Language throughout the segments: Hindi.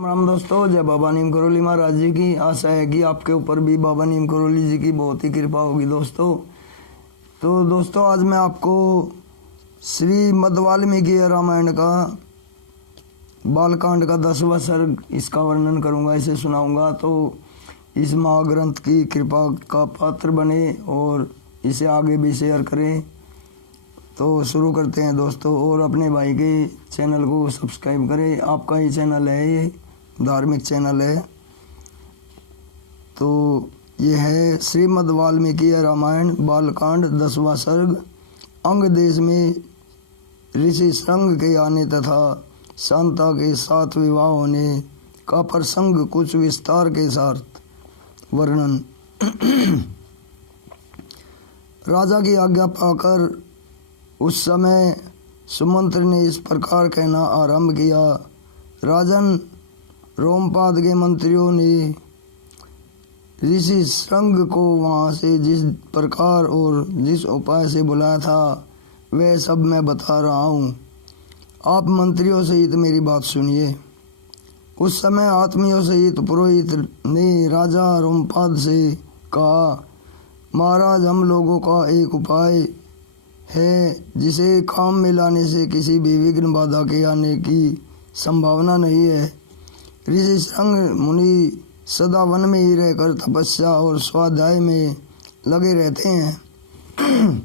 राम राम दोस्तों, जय बाबा नीम करोली महाराज जी की। आशा है कि आपके ऊपर भी बाबा नीम करोली जी की बहुत ही कृपा होगी दोस्तों। तो दोस्तों, आज मैं आपको श्री मद वाल्मीकि रामायण का बालकांड का 10वां सर्ग इसका वर्णन करूंगा, इसे सुनाऊंगा। तो इस महाग्रंथ की कृपा का पात्र बने और इसे आगे भी शेयर करें। तो शुरू करते हैं दोस्तों, और अपने भाई के चैनल को सब्सक्राइब करें। आपका ही चैनल है, ये धार्मिक चैनल है। तो ये है श्रीमद् वाल्मीकि रामायण बालकांड 10वां सर्ग। अंग देश में ऋषि श्रृंग के आने तथा शांता के साथ विवाह होने का प्रसंग कुछ विस्तार के साथ वर्णन। राजा की आज्ञा पाकर उस समय सुमंत्र ने इस प्रकार कहना आरंभ किया। राजन, रोमपाद के मंत्रियों ने ऋषि श्रृंग को वहाँ से जिस प्रकार और जिस उपाय से बुलाया था वह सब मैं बता रहा हूँ। आप मंत्रियों सहित मेरी बात सुनिए। उस समय आत्मियों सहित पुरोहित ने राजा रोमपाद से कहा, महाराज, हम लोगों का एक उपाय है जिसे काम में लाने से किसी भी विघ्न बाधा के आने की संभावना नहीं है। ऋषि श्रृंग मुनि सदा वन में ही रहकर तपस्या और स्वाध्याय में लगे रहते हैं।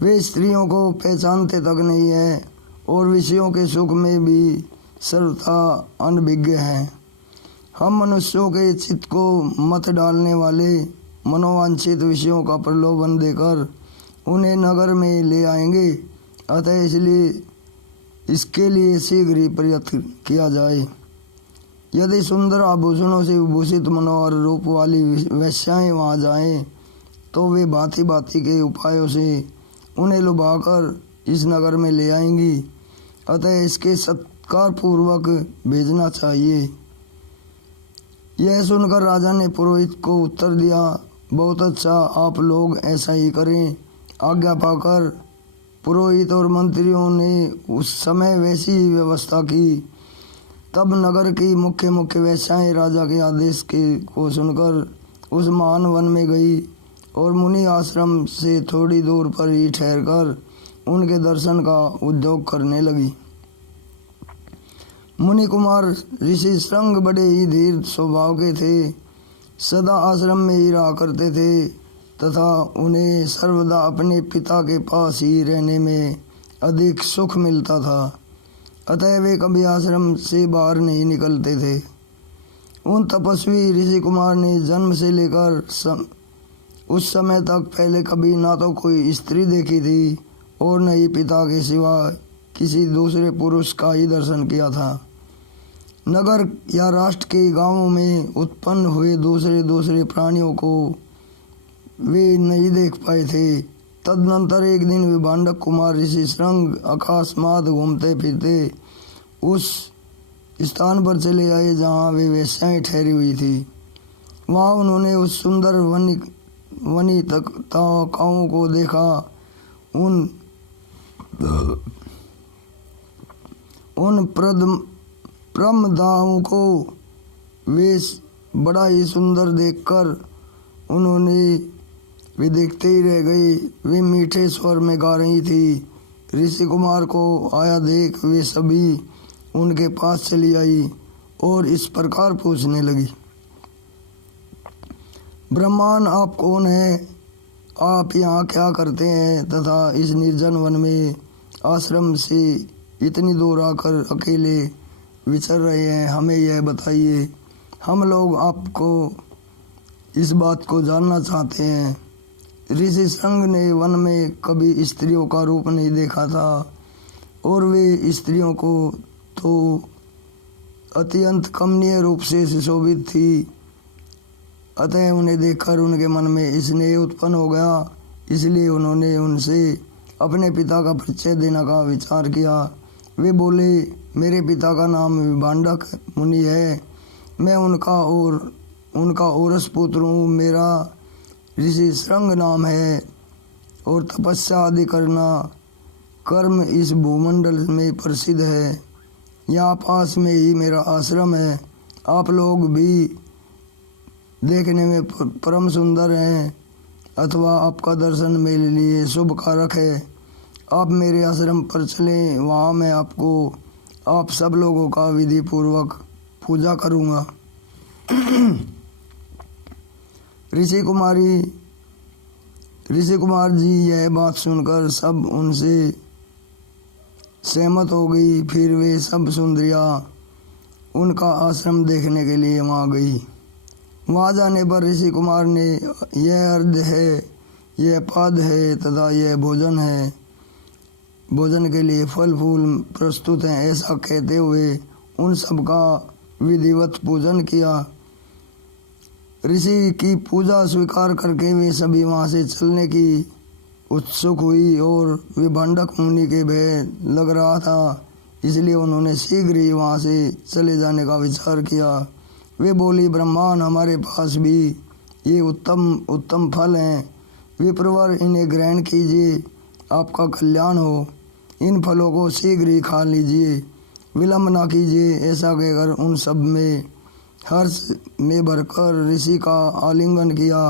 वे स्त्रियों को पहचानते तक नहीं है और विषयों के सुख में भी सर्वथा अनभिज्ञ हैं। हम मनुष्यों के चित्त को मत डालने वाले मनोवांछित विषयों का प्रलोभन देकर उन्हें नगर में ले आएंगे। अतः इसलिए इसके लिए शीघ्र ही प्रयत्न किया जाए। यदि सुंदर आभूषणों से विभूषित मनोहर रूप वाली वेश्याएं वहाँ जाएं, तो वे भांति भांति के उपायों से उन्हें लुभाकर इस नगर में ले आएंगी। अतः इसके सत्कार पूर्वक भेजना चाहिए। यह सुनकर राजा ने पुरोहित को उत्तर दिया, बहुत अच्छा, आप लोग ऐसा ही करें। आज्ञा पाकर पुरोहित और मंत्रियों ने उस समय वैसी ही व्यवस्था की। तब नगर की मुख्य मुख्य वेश्याएं राजा के आदेश को सुनकर उस महान वन में गई और मुनि आश्रम से थोड़ी दूर पर ही ठहरकर उनके दर्शन का उद्योग करने लगी। मुनि कुमार ऋषि श्रृंग बड़े ही धीर स्वभाव के थे, सदा आश्रम में ही रहा करते थे तथा उन्हें सर्वदा अपने पिता के पास ही रहने में अधिक सुख मिलता था। अतः वे कभी आश्रम से बाहर नहीं निकलते थे। उन तपस्वी ऋषि कुमार ने जन्म से लेकर उस समय तक पहले कभी ना तो कोई स्त्री देखी थी और न ही पिता के सिवा किसी दूसरे पुरुष का ही दर्शन किया था। नगर या राष्ट्र के गांवों में उत्पन्न हुए दूसरे दूसरे प्राणियों को वे नहीं देख पाए थे। तदनंतर एक दिन विभांडक कुमार ऋषि श्रृंग अकस्मात घूमते फिरते उस स्थान पर चले आए जहाँ वे वेश्याएं ठहरी हुई थी। वहाँ उन्होंने उस सुंदर वनी तकाओं को देखा। उन प्रमदाओं को वे बड़ा ही सुंदर देखकर वे देखते ही रह गए। वे मीठे स्वर में गा रही थी। ऋषि कुमार को आया देख वे सभी उनके पास चली आई और इस प्रकार पूछने लगी, ब्रह्मान, आप कौन हैं? आप यहाँ क्या करते हैं तथा इस निर्जन वन में आश्रम से इतनी दूर आकर अकेले विचर रहे हैं? हमें यह बताइए। हम लोग आपको इस बात को जानना चाहते हैं। ऋषि श्रृंग ने वन में कभी स्त्रियों का रूप नहीं देखा था और वे स्त्रियों को तो अत्यंत कमनीय रूप से सुशोभित थी। अतः उन्हें देखकर उनके मन में स्नेह उत्पन्न हो गया। इसलिए उन्होंने उनसे अपने पिता का परिचय देने का विचार किया। वे बोले, मेरे पिता का नाम विभांडक मुनि है। मैं उनका औरस पुत्र हूँ। मेरा ऋषि श्रृंग नाम है और तपस्या आदि करना कर्म इस भूमंडल में प्रसिद्ध है। यहाँ पास में ही मेरा आश्रम है। आप लोग भी देखने में परम सुंदर हैं अथवा आपका दर्शन मेरे लिए शुभ कारक है। आप मेरे आश्रम पर चलें, वहाँ मैं आपको आप सब लोगों का विधि पूर्वक पूजा करूँगा। ऋषि कुमार जी यह बात सुनकर सब उनसे सहमत हो गई। फिर वे सब सुंदरियाँ उनका आश्रम देखने के लिए वहाँ गई। वहाँ जाने पर ऋषि कुमार ने यह अर्घ्य है, यह पाद है तथा यह भोजन है, भोजन के लिए फल फूल प्रस्तुत हैं, ऐसा कहते हुए उन सब का विधिवत पूजन किया। ऋषि की पूजा स्वीकार करके वे सभी वहाँ से चलने की उत्सुक हुई और विभंडक मुनि के भय लग रहा था, इसलिए उन्होंने शीघ्र ही वहाँ से चले जाने का विचार किया। वे बोली, ब्रह्मांड, हमारे पास भी ये उत्तम उत्तम फल हैं, विप्रवर इन्हें ग्रहण कीजिए, आपका कल्याण हो। इन फलों को शीघ्र ही खा लीजिए, विलंब ना कीजिए। ऐसा कहकर उन सब में हर्ष में भरकर ऋषि का आलिंगन किया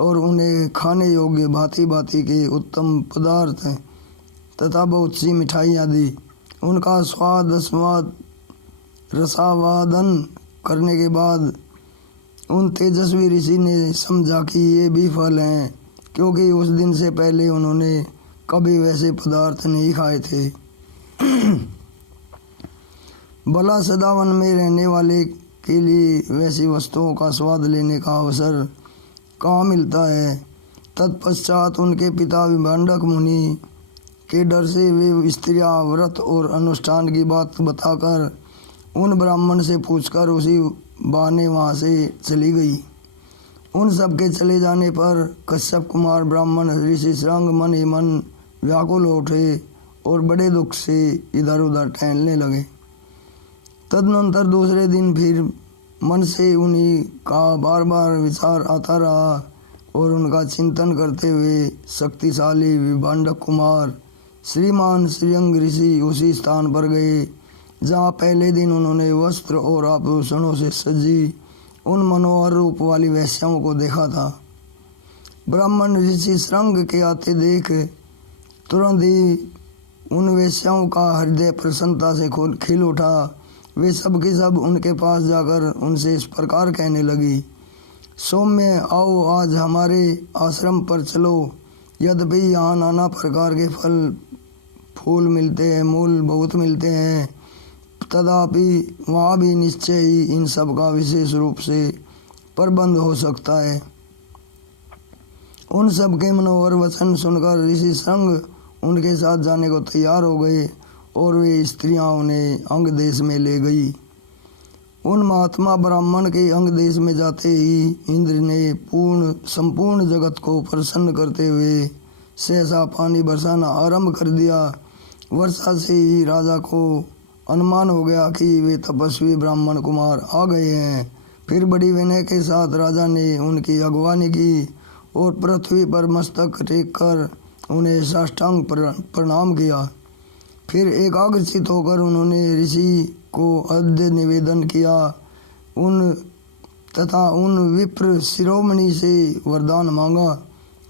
और उन्हें खाने योग्य भांति भांति के उत्तम पदार्थ तथा बहुत सी मिठाइयाँ दी। उनका स्वाद रसावादन करने के बाद उन तेजस्वी ऋषि ने समझा कि ये भी फल हैं, क्योंकि उस दिन से पहले उन्होंने कभी वैसे पदार्थ नहीं खाए थे। भला सदावन में रहने वाले के लिए वैसी वस्तुओं का स्वाद लेने का अवसर कहाँ मिलता है। तत्पश्चात उनके पिता विभंडक मुनि के डर से वे स्त्रियाँ व्रत और अनुष्ठान की बात बताकर उन ब्राह्मण से पूछकर उसी बहाने वहाँ से चली गई। उन सब के चले जाने पर कश्यप कुमार ब्राह्मण ऋषि श्रृंग मन ही मन व्याकुल हो उठे और बड़े दुख से इधर उधर टहलने लगे। तदनंतर दूसरे दिन फिर मन से उन्हीं का बार बार विचार आता रहा और उनका चिंतन करते हुए शक्तिशाली विभंडक कुमार श्रीमान श्रीअंग ऋषि उसी स्थान पर गए जहाँ पहले दिन उन्होंने वस्त्र और आभूषणों से सजी उन मनोहर रूप वाली वेश्याओं को देखा था। ब्राह्मण ऋषि श्रृंग के आते देख तुरंत ही उन वेश्याओं का हृदय प्रसन्नता से खिल उठा। वे सब के सब उनके पास जाकर उनसे इस प्रकार कहने लगी, सौम्य, आओ आज हमारे आश्रम पर चलो। यद्यपि यहाँ नाना प्रकार के फल फूल मिलते हैं, मूल बहुत मिलते हैं, तथापि वहाँ भी निश्चय ही इन सब का विशेष रूप से प्रबंध हो सकता है। उन सब के मनोहर वचन सुनकर ऋषि श्रृंग उनके साथ जाने को तैयार हो गए और वे स्त्रियां उन्हें अंग देश में ले गई। उन महात्मा ब्राह्मण के अंग देश में जाते ही इंद्र ने संपूर्ण जगत को प्रसन्न करते हुए सहसा पानी बरसाना आरंभ कर दिया। वर्षा से ही राजा को अनुमान हो गया कि वे तपस्वी ब्राह्मण कुमार आ गए हैं। फिर बड़ी विनय के साथ राजा ने उनकी अगवानी की और पृथ्वी पर मस्तक टेक कर उन्हें साष्टांग प्रणाम किया। फिर एकाग्रचित होकर उन्होंने ऋषि को अर्घ्य निवेदन किया तथा उन विप्र शिरोमणि से वरदान मांगा,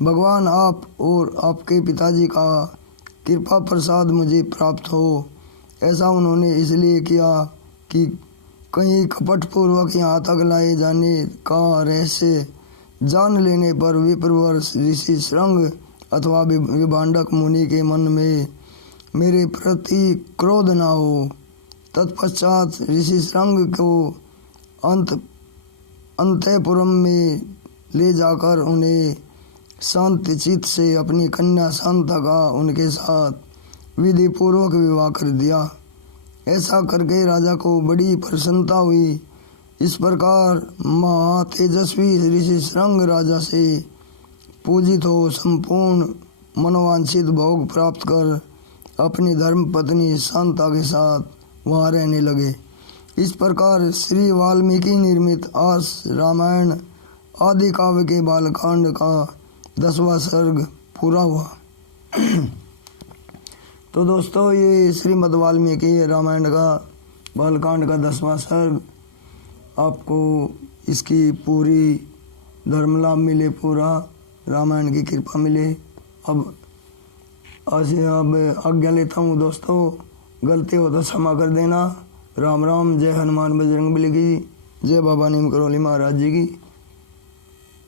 भगवान आप और आपके पिताजी का कृपा प्रसाद मुझे प्राप्त हो। ऐसा उन्होंने इसलिए किया कि कहीं कपटपूर्वक यहाँ तक लाए जाने का रहस्य जान लेने पर विप्रवर ऋषि श्रृंग अथवा विभंडक मुनि के मन में मेरे प्रति क्रोध न हो। तत्पश्चात ऋषि श्रृंग को अंतःपुरम में ले जाकर उन्हें शांत चित्त से अपनी कन्या शांता का उनके साथ विधि पूर्वक विवाह कर दिया। ऐसा करके राजा को बड़ी प्रसन्नता हुई। इस प्रकार महातेजस्वी ऋषि श्रृंग राजा से पूजित हो संपूर्ण मनोवांछित भोग प्राप्त कर अपनी धर्म पत्नी शांता के साथ वहाँ रहने लगे। इस प्रकार श्री वाल्मीकि निर्मित आस रामायण आदि काव्य के बालकांड का 10वां सर्ग पूरा हुआ। तो दोस्तों, ये श्रीमद् वाल्मीकि रामायण का बालकांड का 10वां सर्ग। आपको इसकी पूरी धर्म लाभ मिले, पूरा रामायण की कृपा मिले। अब आज्ञा लेता हूँ दोस्तों, गलती हो तो क्षमा कर देना। राम राम। जय हनुमान बजरंग बली की, जय बाबा नीम करौली महाराज जी की।